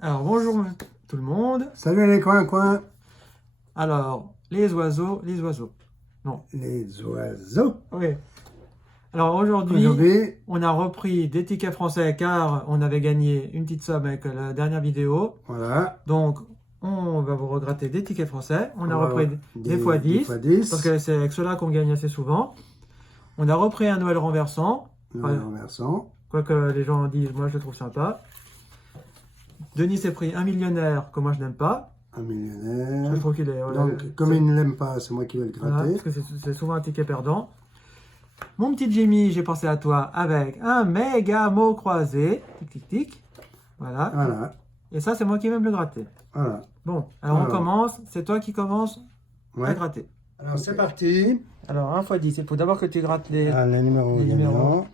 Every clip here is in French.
Alors bonjour tout le monde. Salut les coins-coins, Alors, les oiseaux. Non, les oiseaux. oui. Alors aujourd'hui, Aujourd'hui, on a repris des tickets français car on avait gagné une petite somme avec la dernière vidéo. voilà, Donc, on va vous regretter des tickets français. On on a va repris des fois des 10 fois parce 10, que c'est avec cela qu'on gagne assez souvent. On a repris un Noël renversant. nous les Enfin, remercions. quoique les gens disent, moi je le trouve sympa. Denis s'est pris un millionnaire que moi je n'aime pas. Un Je millionnaire. trouve qu'il est... Donc, comme il ne l'aime pas, c'est moi qui vais le voilà, gratter. parce que c'est souvent un ticket perdant. Mon petit Jimmy, j'ai pensé à toi avec un méga mot croisé. Tic, tic, tic. Voilà. Voilà, Et ça, c'est moi qui vais me le gratter. voilà. Bon, alors on Alors. commence. C'est toi qui commences à Ouais. gratter. Alors, c'est parti. Alors, 1 x 10. Il faut d'abord que tu grattes les Le numéro les numéros. gagnant.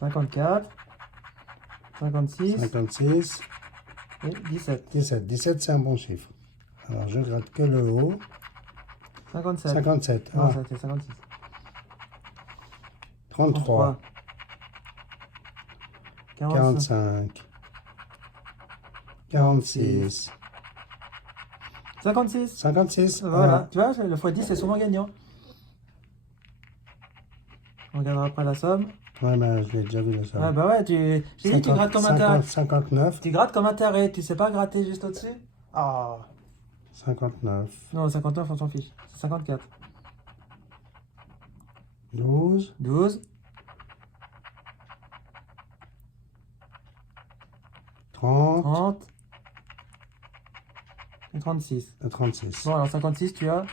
54, 56 56, et 17. 17. 17, c'est un bon chiffre. Alors, je gratte que le haut. 57. 57. Non, Ah, ça c'était 56. 33. 45. 45. 46. 56. 56. Voilà. Tu vois, le x10, c'est souvent gagnant. On regardera après la somme. Ouais, ben, je l'ai déjà vu le Ah bah ouais, j'ai dit tu grattes comme un taré. 59. Tu grattes comme un taré, tu sais pas gratter juste au-dessus? Ah. 59. Non, 59, on s'en fiche. C'est 54. 12. 12. 30. 30. Et 36. 36. Bon, alors 56, tu as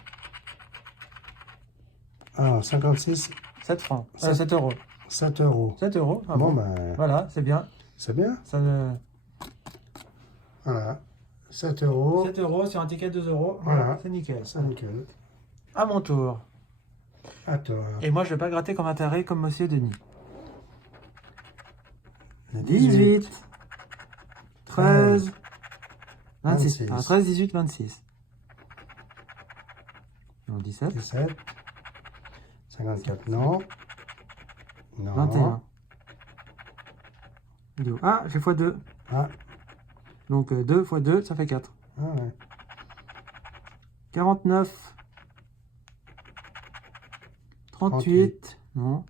Alors, 56, 7 francs. 7. 7 euros. 7 euros. 7 euros. Ah Bon, bon. ben, Voilà, c'est bien. c'est bien. Ça me... Voilà. 7 euros. 7 euros sur un ticket de 2 euros. Voilà. C'est nickel. C'est nickel. À mon tour. À toi. Et moi, je vais pas gratter comme un taré comme Monsieur Denis. Le 18. 13. 26. 26. Ah, 13, 18, 26. Non, 17. 17. 54, non. Non. 21. Ah, j'ai x2. Ah, Donc 2 x 2, ça fait 4. ah ouais. 49. 38. Non.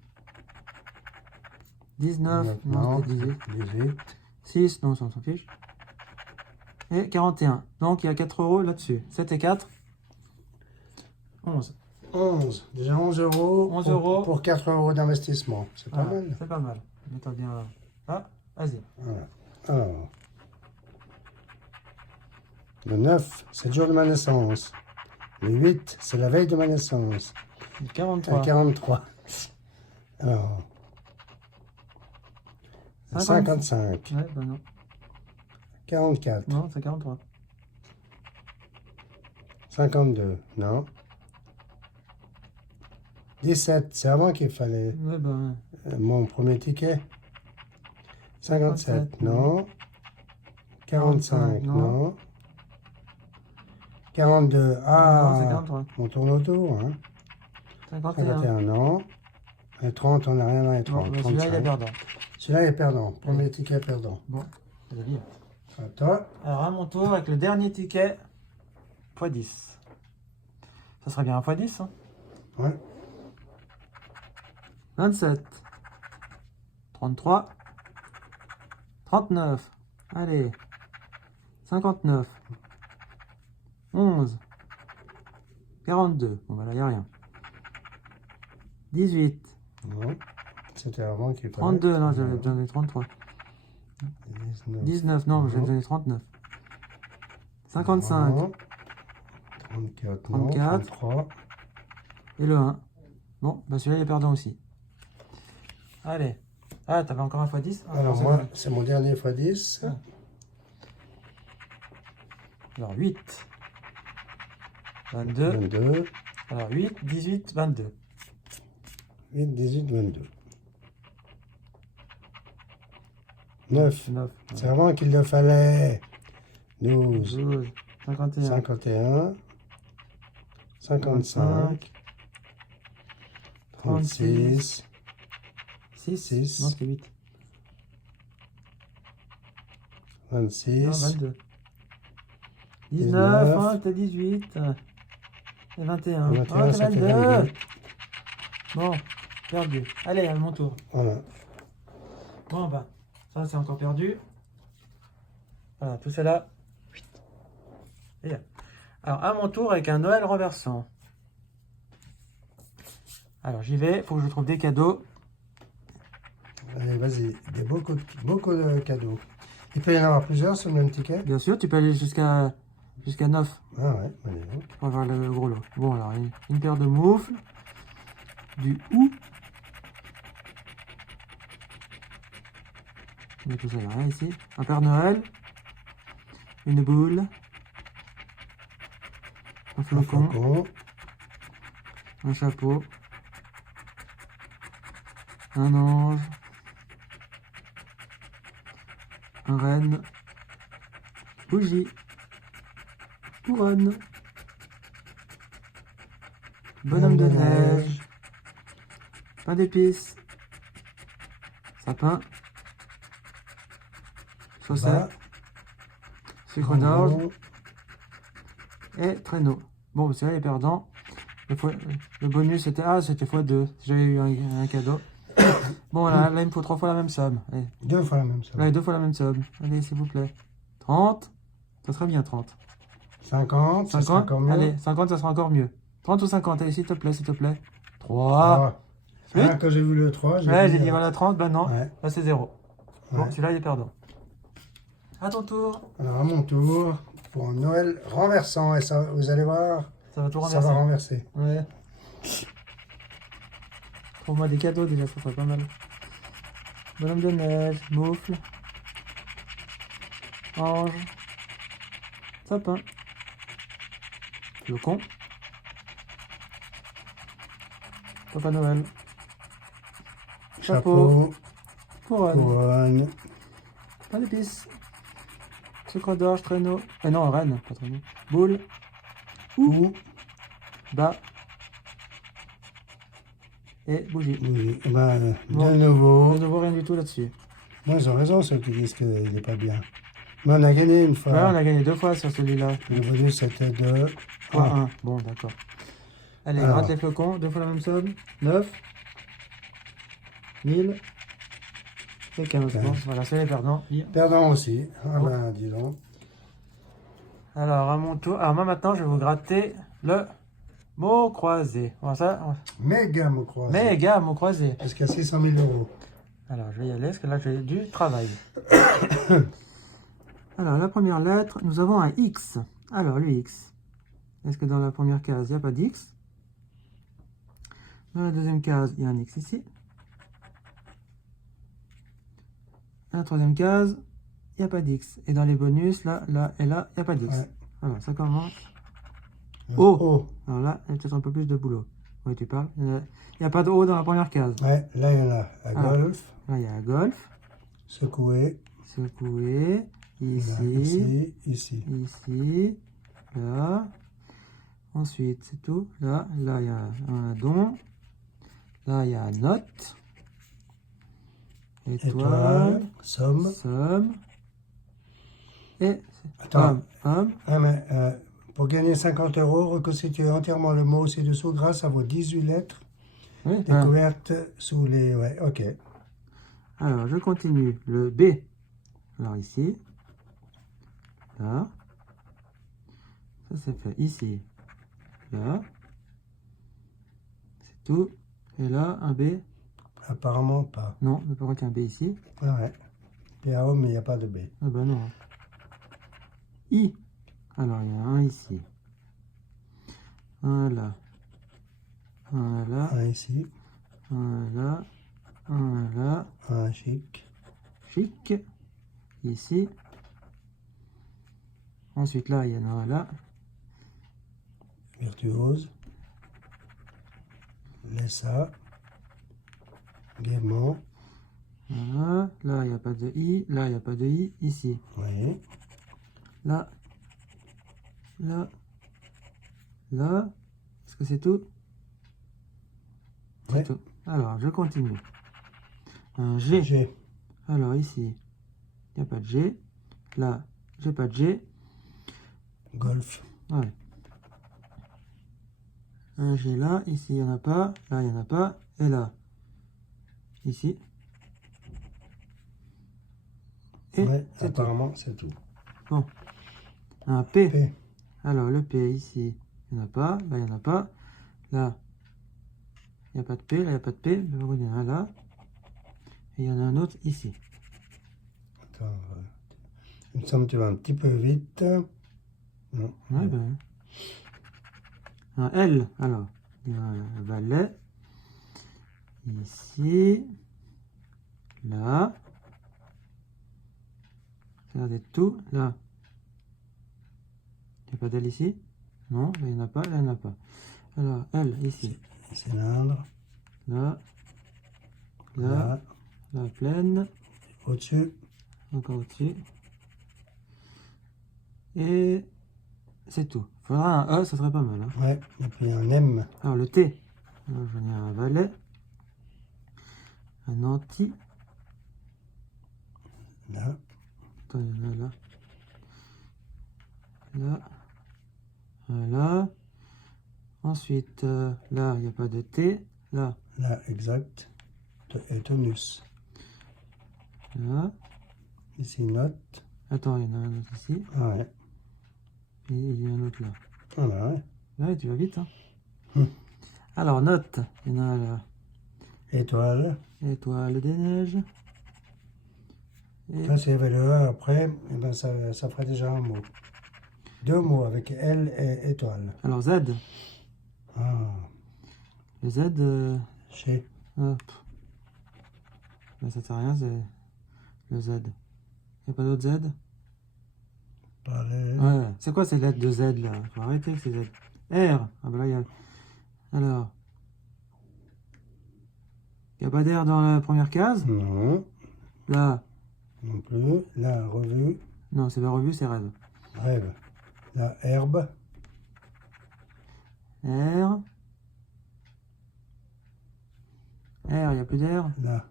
19. Non, c'était 18. 18. 6. Non, ça on s'en fiche. Et 41. Donc il y a 4 euros là-dessus. 7 et 4. 11. 11. Déjà 11 euros. 11 pour, euros. Pour 4 euros d'investissement. C'est pas Voilà, mal. c'est pas mal. Mets-toi bien là. Ah, vas-y. Voilà. Alors. Le 9, c'est le jour de ma naissance. Le 8, c'est la veille de ma naissance. 43. 43. Alors. 55. Ouais, bah non. 44. Non, c'est 43. 52. Non. 17. C'est avant qu'il fallait Ouais, bah ouais. mon premier ticket. 57. 57, Non. 45. non. Non. 42. Non, c'est Ah. 43. On tourne autour. Hein. 51. 51. Non. Et 30, on n'a rien dans les 30. Bon, bah, celui-là, il est 35. perdant. Celui-là est perdant. Premier ticket perdant. Bon, c'est bien. À toi. Alors, à mon tour, avec le dernier ticket, x10. Ça serait bien un x10, hein. Ouais. 27. 33. 39. Allez. 59. 11. 42. Bon, bah là, il n'y a rien. 18. Non. C'était avant qu'il fallait. 32. Non, j'en ai 33. 19. Non, j'en ai 39. 55. Non. 34. 34. Non. 33. Et le 1. Bon, bah celui-là, il est perdant aussi. Allez. Ah, t'avais encore un x10? Ah, Alors c'est moi, bon. c'est mon dernier x10. Ah. Alors 8. 22. 22. Alors 8, 18, 22. 8, 18, 22. 9. 9. C'est avant qu'il le fallait. 12. 12. 51. 51. 55. 36. 6. 6. Non, c'était 8. 26, Non, 22. 19. 19, oh, t'as 18. Et 21. 21, Oh, t'as ça fait 22. 22. Bon, perdu. Allez, à mon tour. Voilà. Bon, bah, ça c'est encore perdu. Voilà, tout ça là. Et là. Alors, à mon tour avec un Noël renversant. Alors, j'y vais. Faut que je trouve des cadeaux. Allez, vas-y. Beaucoup de cadeaux. Il peut y en avoir plusieurs sur le même ticket. Bien sûr, tu peux aller jusqu'à 9 Ah ouais, allez, donc. pour avoir le gros lot. Bon, alors, une paire de moufles. Du hou. On met tout ça là, ici. Un Père Noël. Une boule. Un Un flocon. flocon. Un chapeau. Un ange. Un renne. Bougie. Couronne. Bonhomme de neige. Pain d'épices. Sapin. Chaussettes. Bas. Sucre d'orge. Bonbon. Et traîneau. Bon, c'est là les perdants. Le bonus c'était c'était x2. J'avais eu un cadeau. Bon, là, il me faut 3 fois la même somme. Allez. 2 fois la même somme. Allez, 2 fois la même somme. Allez, s'il vous plaît. 30. Ça serait bien 30. 50, ça sera 50. encore mieux. Allez, 50, ça sera encore mieux. 30 ou 50. Allez, s'il te plaît, s'il te plaît. 3. Ah, Huit. quand j'ai vu le 3, Ouais, j'ai dit voilà 30. Ben non. Ouais. Là, c'est 0. Bon, Ouais. celui-là, il est perdant. À ton tour. Alors à mon tour, pour un Noël renversant, et ça, vous allez voir, Ça va tout ça renverser. va renverser. Ouais. Trouve-moi des cadeaux déjà, ça serait pas mal. Bonhomme de neige, moufle, ange, sapin, flocon, Papa Noël, chapeau, couronne, couronne, pain d'épices, sucre d'orge, traîneau, non, reine, pas traîneau, boule, ou bas, et bougie. oui. Eh ben, Bon. de nouveau, De nouveau, rien du tout là-dessus. moi ils ont raison ceux qui disent qu'il n'est pas bien. Mais on a gagné une fois. Ouais, on a gagné 2 fois sur celui-là. Le bonus c'était 2. Fois 1. Bon, d'accord. Allez, Alors. gratte les flocons, 2 fois la même somme. 9, 1000 et 15. Bon, voilà, c'est les perdants. Perdant aussi. Ah Oh. ben, dis donc. Alors, à mon tour. Alors, moi maintenant, je vais vous gratter le mot croisé. Bon, ça, Méga mot croisé. méga mot croisé. Jusqu'à 600 000 euros. Alors, je vais y aller parce que là, j'ai du travail. Alors, la première lettre, nous avons un X. Alors, le X. Est-ce que dans la première case, il n'y a pas d'X? Dans la deuxième case, il y a un X ici. Dans la troisième case, il n'y a pas d'X. Et dans les bonus, là, là et là, il n'y a pas d'X. Ouais. Alors, ça commence. Le O. O. Alors là, il y a peut-être un peu plus de boulot. Oui, tu parles. Il n'y a pas de O dans la première case. Ouais, là il y en a. La Alors. golf, Là, il y a un golf. secoué. Secoué. Là, Ici. ici. Ici. Là. Ensuite, c'est tout. Là, il y a un don. Là, il y a un note. Étoile. Somme. Somme. Et Attends. homme. Ah, mais pour gagner 50 euros, reconstituez entièrement le mot ci-dessous grâce à vos 18 lettres Oui, découvertes sous les... Ouais, ok. Alors, je continue. Le B. Alors, ici. Là. Ça, c'est fait. Ici. Là. C'est tout. Et là, un B. Apparemment pas. Non, je peux retirer un B ici. Ah ouais. PAO, mais il n'y a pas de B. Ah ben non. I. Alors, il y a un ici. Un là. Un là. Un ici. Un là. Un là. Un chic. Chic. Ici. Ensuite, là, il y en a un là. Virtuose. Laissa. Gaiement. Voilà. Là, il n'y a pas de I. Là, il n'y a pas de I. Ici. Oui. Là. Là. Là. Est-ce que c'est tout? C'est Ouais. tout. Alors, je continue. Un G. G. Alors, ici, il n'y a pas de G. Là, j'ai pas de G. Golf. Ouais. Un G là, ici il n'y en a pas, là il n'y en a pas, et là, ici. Et Ouais, c'est tout. apparemment, c'est tout. Bon, un P. P. Alors le P ici, il n'y en a pas, là il n'y en a pas, là il n'y a pas de P, là il n'y a pas de P, mais bon, il y en a un là, et il y en a un autre ici. Attends, il me semble que tu vas un petit peu vite. Non. Ouais, ben. Un L, alors, il y a un valet, ici, là, ça a l'air d'être tout, là. Il n'y a pas d'L ici? Non, là il n'y en a pas, là il n'y en a pas. Alors, L ici, Cylindre. là, là, Là. la pleine, Au-dessus. encore au-dessus. Et c'est tout. Il faudra un E, ça serait pas mal. Hein. Ouais. Et puis un M. Alors le T, alors, j'en ai un valet, un anti, Là. attends, il y en a là, là, là. Ensuite, là, il n'y a pas de T, là, Là, exact. Et tonus. là. Ici, note. Attends, il y en a un autre ici, Ah ouais. et il y a un autre là. Voilà, ouais. Ouais, tu vas vite, hein. Hum. Alors, note, il y en a là. Étoile. Étoile des neiges. Et Là, c'est avec le E après, et ben ça ferait déjà un mot. Deux mots avec L et étoile. alors Z. Ah, Le Z, chez. là, ça sert à rien, c'est le Z. Il n'y a pas d'autre Z? Parler. Ouais, c'est quoi ces lettres de Z là? Faut arrêter avec ces Z. R. Ah bah là, il y a. Alors. Il n'y a pas d'air dans la première case? Non, Là. non plus. Là, revue. Non, c'est pas revu, c'est rêve. Rêve. Là, herbe. R. R, il n'y a plus d'air? Là,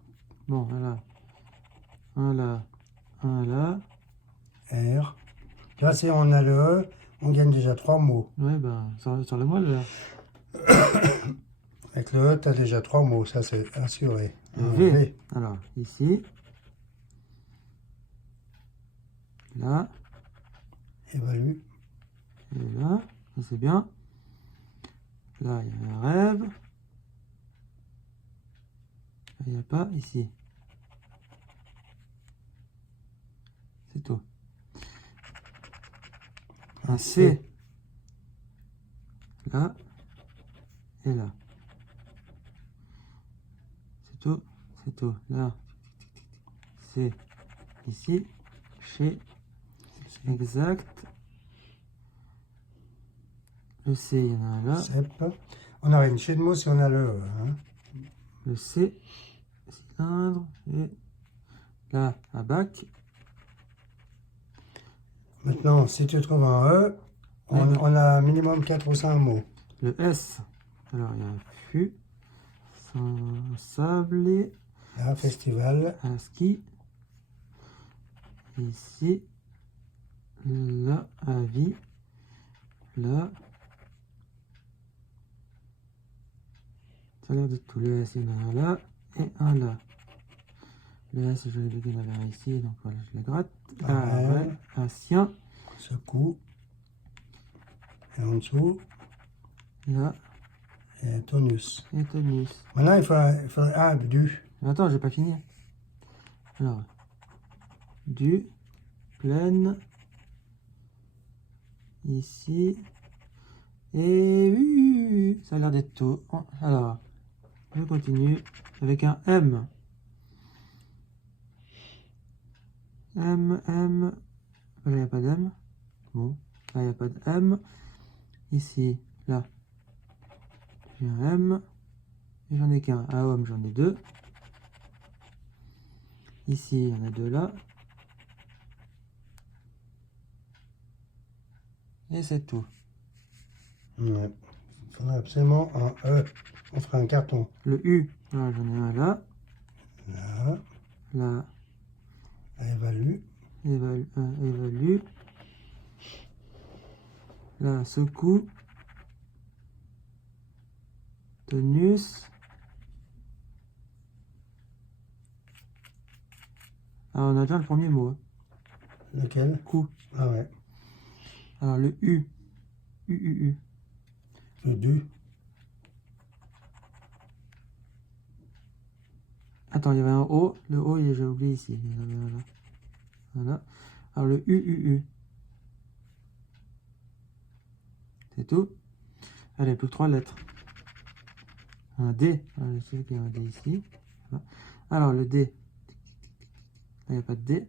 Bon, voilà. Un là. Un là. R. Là, si on a le E, on gagne déjà trois mots. Ouais, bah, sur le moelle là. Avec le E, tu as déjà trois mots. Ça, c'est assuré. Le Un V. Alors, ici. Là. Évalue. Et là. Ça, c'est bien. Là, il y a un rêve. Là, il n'y a pas ici. C'est tout. Un C. Là. Et là. C'est tout. C'est tout. Là. C'est ici. Chez. Exact. Le C, il y en a un là. Cep. On a une chez de mots si on a le E. Hein. Le C. Cylindre. Et là, un bac. Maintenant, si tu trouves un E, on a minimum 4 ou 5 mots. Le S. Alors, il y a un fût. Un sablé. Là, festival. Un ski. Ici. Là, un vie. Là. Ça a l'air de tout. Le S, il y en a un là. Et un là. Le S, je l'ai vu qu'il y en avait un ici. Donc voilà, je le gratte. Ouais. Un sien. Secoue. Et en dessous, Là. et tonus. Et tonus. Maintenant, il faudrait ah, du. Mais attends, j'ai pas fini. Alors. Du. Pleine. Ici. Et ça a l'air d'être tout. Alors, je continue avec un M. M. Là, il n'y a pas d'M. Bon, là, il n'y a pas de M. Ici, là, j'ai un M. Et j'en ai qu'un. À homme, j'en ai deux. Ici, il y en a deux là. Et c'est tout. Ouais. Il faudrait absolument un E. On fera un carton. Le U, là, j'en ai un là. Là, Là, évalue. évalue. Là, secoue. Tonus. Alors, on a déjà le premier mot. Hein. Lequel? Coup. Ah ouais. Alors, le U. U. Le du. Attends, il y avait un O. Le O, j'ai oublié ici. Voilà. Alors, le U. C'est tout. Allez, plus que 3 lettres. Un D. Je sais qu'il y a un D ici. Voilà. Alors, le D. Là, il n'y a pas de D.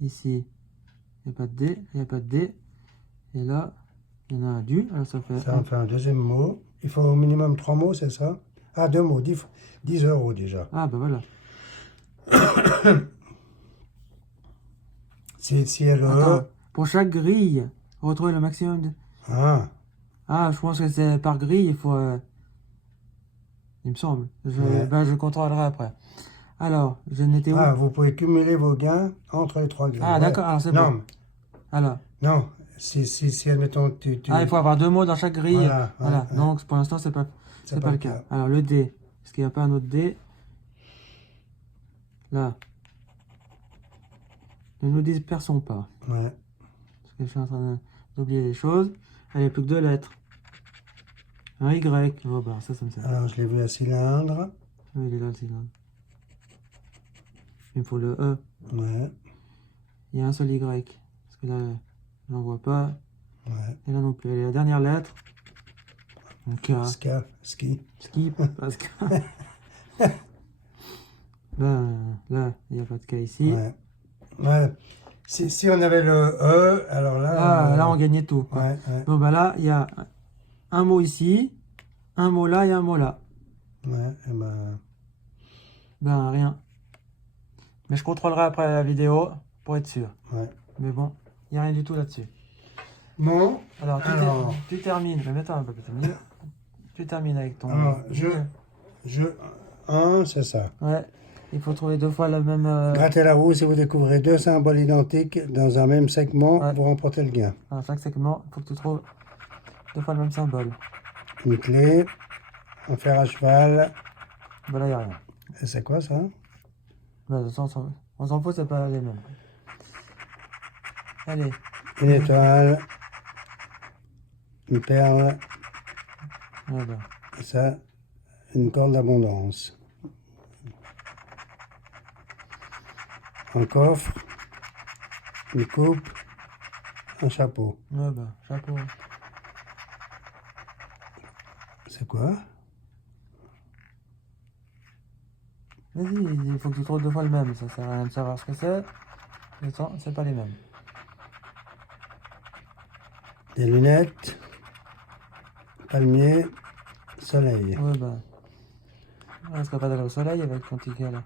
Ici, il n'y a pas de D. Il n'y a pas de D. Et là, il y en a un du. Alors, ça fait Ça en fait un deuxième mot. Il faut au minimum 3 mots, c'est ça? Ah, 2 mots. 10 € déjà. Ah, ben voilà. Si elle le Attends, E. pour chaque grille, retrouver le maximum de... Ah, Ah, je pense que c'est par grille, il faut... il me semble. Ouais. Je contrôlerai après. Alors, je n'étais où? vous pouvez cumuler vos gains entre les 3 grilles. Ah, Ouais. d'accord, alors c'est Non, bon. Alors, non. Si admettons, tu... ah, il faut avoir 2 mots dans chaque grille. Voilà. Donc, pour l'instant, c'est pas le cas. Alors, le D. Est-ce qu'il n'y a pas un autre D? Là. Ne nous dispersons pas. Ouais. Parce que je suis en train d'oublier les choses. Allez, plus que 2 lettres. Un Y. Oh, bah, ça me sert. Alors, je l'ai vu à cylindre. Oui, il est là, le cylindre. Il me faut le E. Ouais. Il y a un seul Y. Parce que là, je n'en vois pas. Ouais. Et là non plus. Allez, la dernière lettre. Un K. Ski. Skip. Parce que... là, il n'y a pas de K ici. Ouais. Ouais. Si on avait le E, alors là... Ah, là, on gagnait tout. Quoi. Ouais. Donc, bah là, il y a un mot ici, un mot là et un mot là. Ouais, et ben... Ben, rien. Mais je contrôlerai après la vidéo pour être sûr. Ouais. Mais bon, il n'y a rien du tout là-dessus. Bon, Alors, alors... tu termines. Mais attends, un peu plus mieux. Tu termines avec ton... Alors, je... 1, c'est ça. Ouais. Il faut trouver 2 fois la même... Grattez la roue, si vous découvrez 2 symboles identiques dans un même segment, Ouais. vous remportez le gain. Dans chaque segment, il faut que tu trouves 2 fois le même symbole. Une clé, un fer à cheval. Ben là, il n'y a rien. Et c'est quoi ça? Ben, on s'en fout, c'est pas les mêmes. Allez. Une étoile, une perle, Ouais, ben. et ça, une corde d'abondance. Un coffre, une coupe, un chapeau. Ouais, ben, chapeau. C'est quoi? Vas-y, il faut que tu trouves 2 fois le même. Ça sert à rien de savoir ce que c'est. C'est pas les mêmes. Des lunettes, palmier, soleil. Ouais, ben. On serait pas d'aller au soleil avec ton ticket là.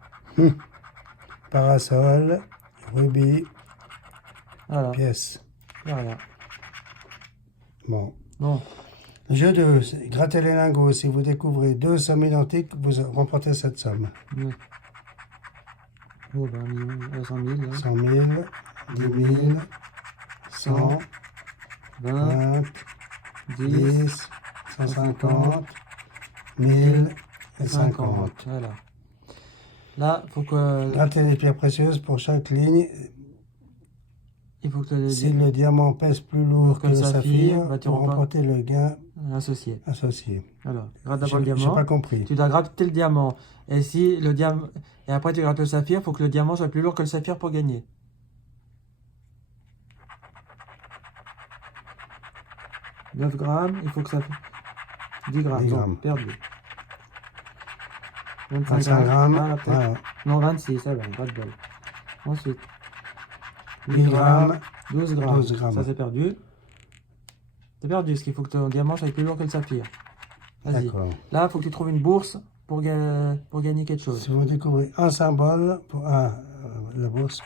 Parasol, rubis, Voilà. pièce. Il n'y a rien. Bon. Bon. Jeu 2, grattez les lingots. Si vous découvrez 2 sommes identiques, vous remportez cette somme. Ouais. Oh, ben, 100 000. Là. 100 000, 10 000, 100, 20, 20, 10, 10, 150, 1000 et 50. Voilà. Là, faut que... Grattez les pierres précieuses pour chaque ligne. Il faut que tu Si le diamant pèse plus lourd que le saphir, bah, tu vous remportez le gain associé. associé. Alors, gratte d'abord le J'ai diamant. pas compris. Tu dois gratter le diamant. Et si le diamant... Et après, tu grattes le saphir, il faut que le diamant soit plus lourd que le saphir pour gagner. « 9 grammes, il faut que ça... 10 grammes, 10 non, grammes. perdu. 25 grammes. Ah, là, peut-être. Voilà. Non, 26, ça va, pas de bol. Ensuite, 10 grammes. 12 grammes. 12 grammes. Ça, c'est perdu. C'est perdu, parce qu'il faut que ton diamant soit plus lourd que le saphir. Vas-y. D'accord. Là, il faut que tu trouves une bourse pour gagner quelque chose. Si vous découvrez un symbole, pour la bourse,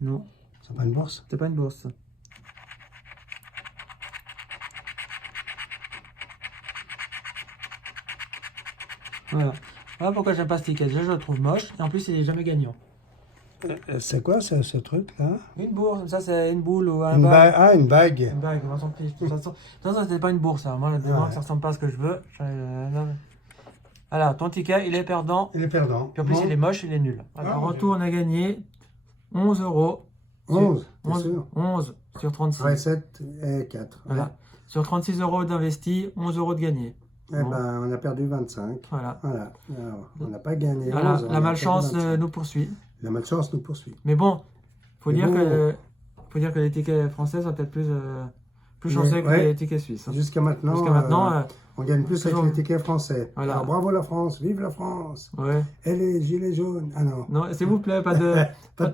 Non, c'est pas une bourse? c'est pas une bourse. Voilà. Voilà pourquoi j'aime pas ce ticket. Déjà, je le trouve moche. Et en plus, il est jamais gagnant. C'est quoi ce truc-là? Une bourse, ça c'est une boule ou un Une bague. bague. Ah, une bague. Une bague, on s'en fiche. De toute façon, c'était pas une bourse. Hein. Moi, je demande que ça ressemble pas à ce que je veux. Voilà, ton ticket, il est perdant. Il est perdant. Puis en plus, Bon. il est moche, il est nul. Voilà, Ah, en retour, on a gagné 11 euros. 11, t'es 11, sûr? 11 sur 36. Ouais, 7 et 4. Voilà. Sur 36 euros d'investis, 11 euros de gagné. Eh Bon. ben, on a perdu 25. Voilà. Voilà. Alors, on n'a pas gagné. Voilà, 11, on la a malchance perdu 25. nous poursuit. La malchance nous poursuit. Mais bon, faut Mais dire bon. que les tickets français sont peut-être plus chanceux que ouais. les tickets suisses. Hein. Jusqu'à maintenant, on gagne plus avec toujours- les tickets français. Voilà. Alors, bravo la France, vive la France. Ouais. Et les gilets jaunes. Ah non. Non, s'il vous plaît, pas de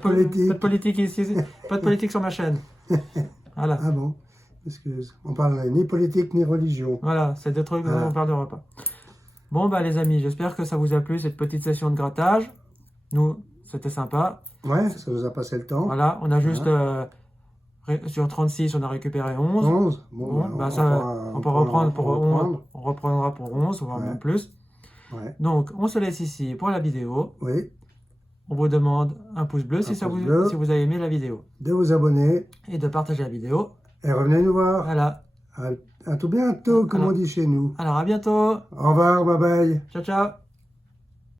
politique. Pas de politique ici, pas de politique sur ma chaîne. Voilà. Ah bon, excuse. On parle ni politique ni religion. Voilà, c'est des trucs dont Voilà. on parlera pas. Bon, bah les amis, j'espère que ça vous a plu, cette petite session de grattage. Nous, c'était sympa. Ouais, ça nous a passé le temps. Voilà, on a juste... sur 36, on a récupéré 11. 11. Bon, bah, on peut reprendre pour 11. On reprendra pour 11, voire Ouais. même plus. Ouais. Donc, on se laisse ici pour la vidéo. Oui, On vous demande un pouce bleu si pouce bleu. vous avez aimé la vidéo. de vous abonner Et de partager la vidéo. et revenez nous voir. Voilà. À tout bientôt, comme Alors- on dit chez nous. Alors, à bientôt. Au revoir, bye bye. Ciao, ciao.